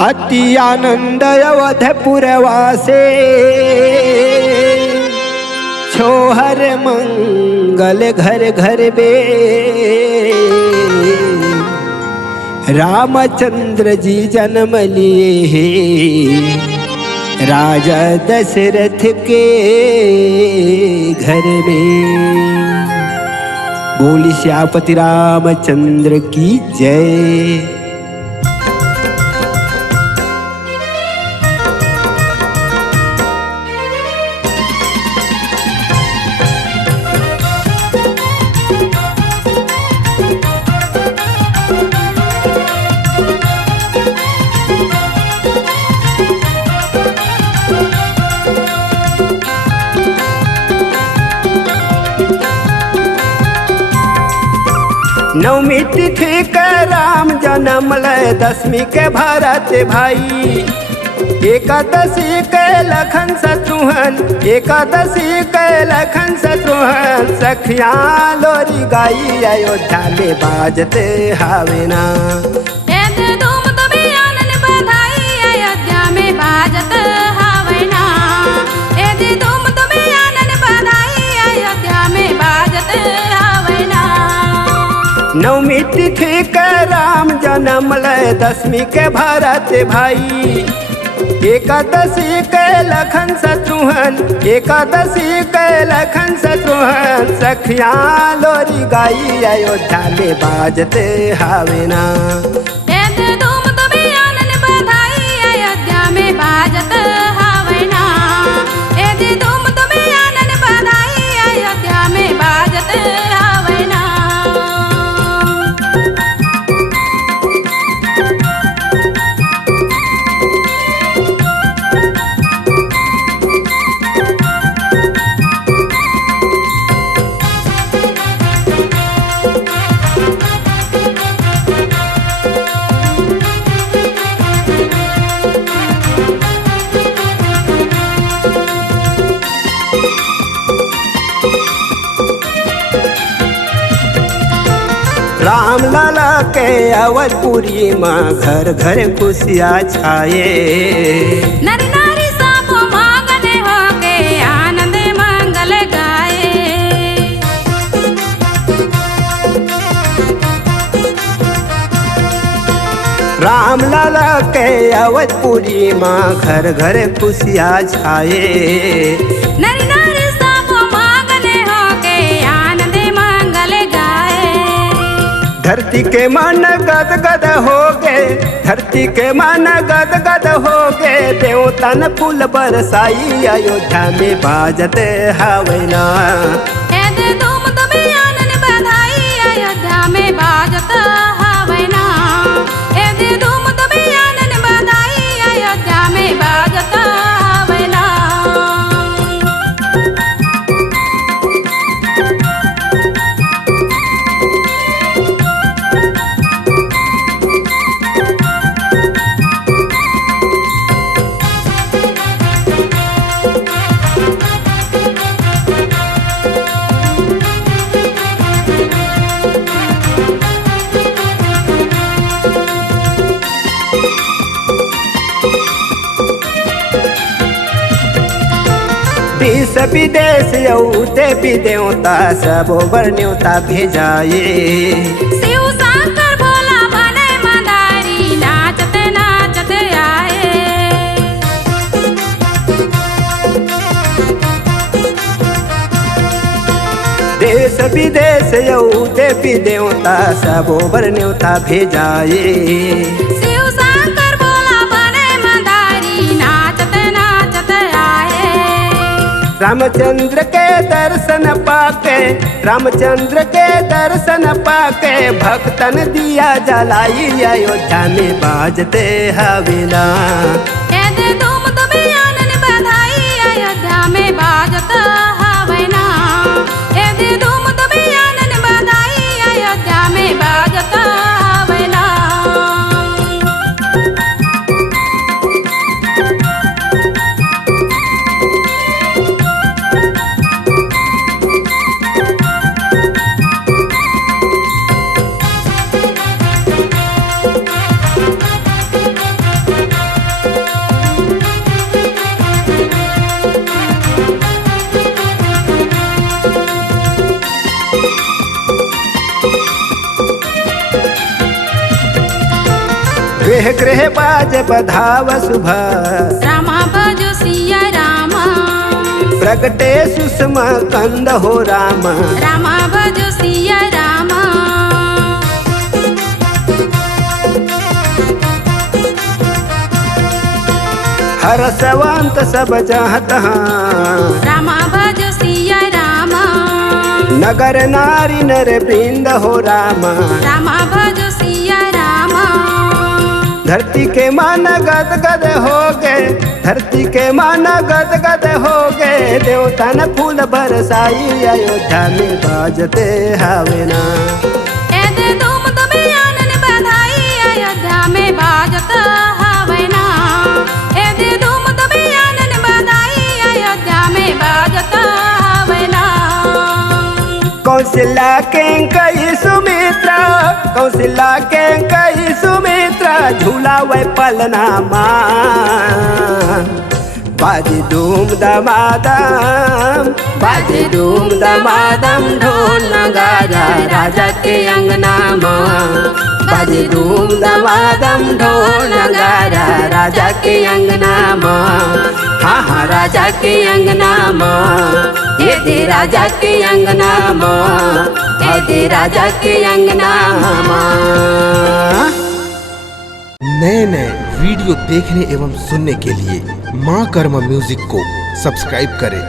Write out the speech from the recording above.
अति आनंद अवधपुरवासे छोहर मंगल घर घर बे रामचंद्र जी जन्म लिए राजा दशरथ के घर में। बोली श्यापति रामचंद्र की जय। नवमी तिथि के राम जन्म लय दशमी के भरत भाई। एकादशी के लखन शत्रुघ्न एकादशी के लखन शत्रुघ्न सखिया लोरी गाई अयोध्या में बाजते हावे ना। नवमी तिथि के राम जन्म लय दशमी के भरत भाई। एकादशी के लखन शत्रुघ्न एकादशी के लखन शत्रुघ्न सखिया लोरी गाई अयोध्या में बाजते हावे ना। राम लाला के अवधपुरी माँ घर घर खुशियाँ छाए। नर नारी सब मगन होके आनंद मंगल गाए। राम लाला के अवधपुरी माँ घर घर खुशियाँ छाए। नर नारी सब मगन होके आनंद मंगल गाए। धरती के मन गद गद हो गए धरती के मन गद गद हो गए देवतन फूल बरसाई अयोध्या में बाजते हावे ना। आनंद बधाई अयोध्या में बाजता हावे ना। आनंद बधाई अयोध्या में बाजता हावे ना। देश विदेश देवी देवता सब ओवर न्योता भेजाए। शिव शंकर भोला बने मदारी नाचते नाचते आए। देश विदेश देवी देवता सब ओवर न्योता भेजाए। शिव शंकर भोला बने मदारी नाचते नाचते आए। रामचंद्र के दर्शन पाके रामचंद्र के दर्शन पाके भक्तन दिया जलाई अयोध्या में बाजते हावे ना। आनंद बधाई अयोध्या में बाजता हावे ना। आनंद बधाई अयोध्या में बाजता हावे ना। गृह गृह बाज बधाव सुभा रामा भजो सिया रामा प्रगटे सुषमा कंद हो राम रामा भजो सिया रामा हर सवंत सब चाहत रामा भजो सिया रामा नगर नारी नर वृंद हो राम रामा भजो सिया रामा धरती के मान गद गद हो गए धरती के मान गद गद हो गए देवता न फूल बरसाई अयोध्या में बाजते हवे ना ए दे धूम तुम्हें आनन बधाई अयोध्या में बाजत हवे ना ए दे धूम तुम्हें आनन बधाई अयोध्या में बाजत हवे ना कौशल्या के कई सुमित्रा कौशल्या के कई सुमित्रा झूला वै पलना मां बाजे धूम दमादम बाजे धूम दमादम ढोल नगारा राजा के अंगना मां बाजे धूम दमादम ढोल नगारा राजा के अंगना मां हाँ हाँ राजा के अंगना मां ये दे राजा के अंगना मां ये दे राजा के अंगना मां। नए नए वीडियो देखने एवं सुनने के लिए माँ कर्मा म्यूजिक को सब्सक्राइब करें